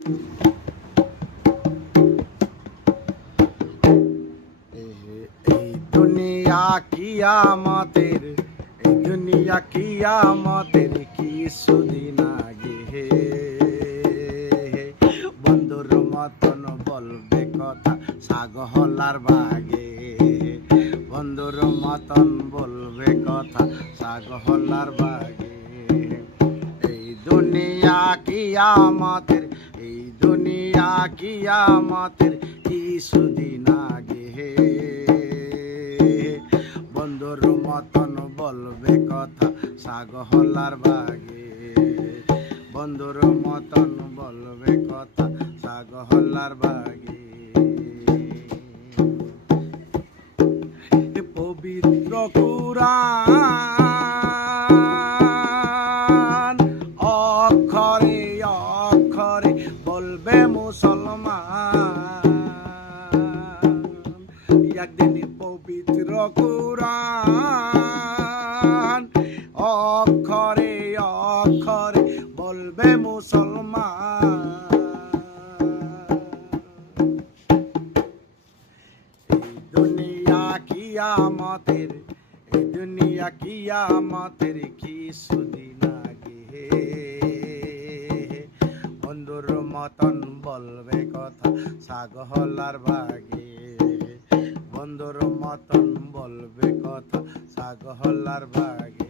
এই দুনিয়া কিয়ামতের, এই দুনিয়া কিয়ামতের কিছুদিন আগে বন্ধুর মতন বলবে কথা সাগহলার বাগে, বন্ধুর মতন বলবে কথা সাগহলার বাগে। এই দুনিয়া কিয়ামতের, এই দুনিয়া কিয়ামতের কিছুদিন আগে বন্ধুর মতন বলবে কথা সাগহলার বাগে, বন্ধুর মতন বলবে কথা সাগহলার বাগে। পবিত্র কুরআন অক্ষরে অক্ষরে বলবে মুসলমান, একদিন পবিত্র কুরআন অক্ষরে অক্ষরে বলবে মুসলমান। এই দুনিয়া কিয়ামতের, এই দুনিয়া কিয়ামতের কিছুদিন আগে বন্ধুর মতন বলবে কথা সাগহলার বাগে, বন্ধুর মতন বলবে কথা সাগহলার বাগে।